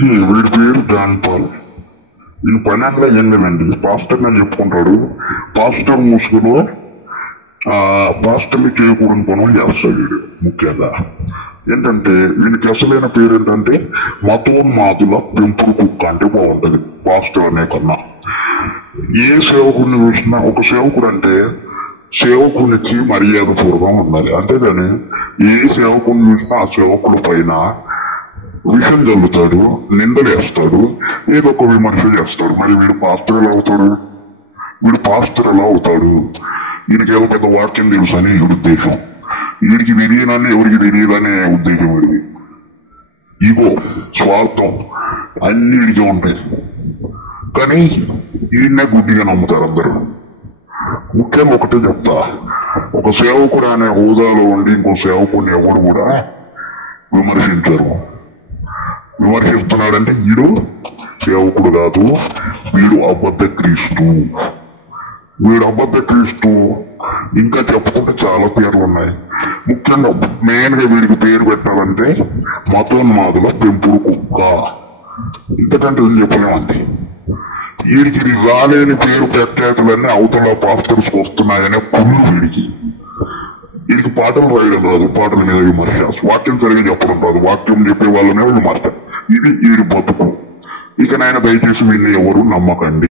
వీడి పేరు John Paul. ఈ పని అక్కడ ఏం లేదండి, పాస్టర్ అని చెప్పుకుంటాడు. పాస్టర్ ముసుగులో పాస్టర్ని చేయకూడని పనులు చేస్తాడు వీడు. ముఖ్యంగా ఏంటంటే వీనికి అసలైన పేరు ఏంటంటే మతోన్మాదుల పెంపుడు కుక్క అంటే బాగుంటది పాస్టర్ అనే కన్నా. ఏ సేవకుడిని చూసినా, ఒక సేవకుడు అంటే సేవకునికి మర్యాద పూర్వకం ఉండాలి, అంతేగాని ఏ సేవకుని చూసినా ఆ సేవకుల పైన విషయం జల్లుతాడు, నిందలేస్తాడు, ఏదో ఒక విమర్శ చేస్తాడు. మరి వీడు పాస్టర్ ఎలా అవుతాడు? వీడికి ఏదో పెద్ద వాక్యం తెలుసు అని వీడి ఉద్దేశం. వీడికి తెలియనని ఎవరికి తెలియదనే ఉద్దేశం వీడికి. ఇగో, స్వార్థం అన్ని వీడికే ఉంటాయి. కానీ వీడినే గుడ్డిగా నమ్ముతారు అందరూ. ముఖ్యంగా ఒకటే చెప్తా, ఒక సేవకుడు అనే హోదాలో ఉండి ఇంకో సేవకుడిని ఎవరు కూడా విమర్శిస్తున్నాడంటే వీడు సేవకుడు కాదు, వీడు అబద్ధ క్రీస్తు. ఇంకా చెప్పుకుంటే చాలా పేర్లు ఉన్నాయి. ముఖ్యంగా మెయిన్ గా వీడికి పేరు పెట్టాలంటే మతోన్మాదుల పెంపుడు కుక్క. ఇంతకంటే ఏం చెప్పలేమండి. వీడికి రాలేని పేరు ప్రఖ్యాతులన్నీ అవతల పాస్టర్స్ వస్తున్నాయనే కుళ్ళు వీడికి. వీడికి పాటలు రాయడం రాదు, పాటల మీద విమర్శ, వాక్యం సరిగా చెప్పడం రాదు, వాక్యం చెప్పే వాళ్ళనే విమర్శ. ఇది వీడి బతుకు. ఇక నాయన దయచేసి వీళ్ళని ఎవరు నమ్మకండి.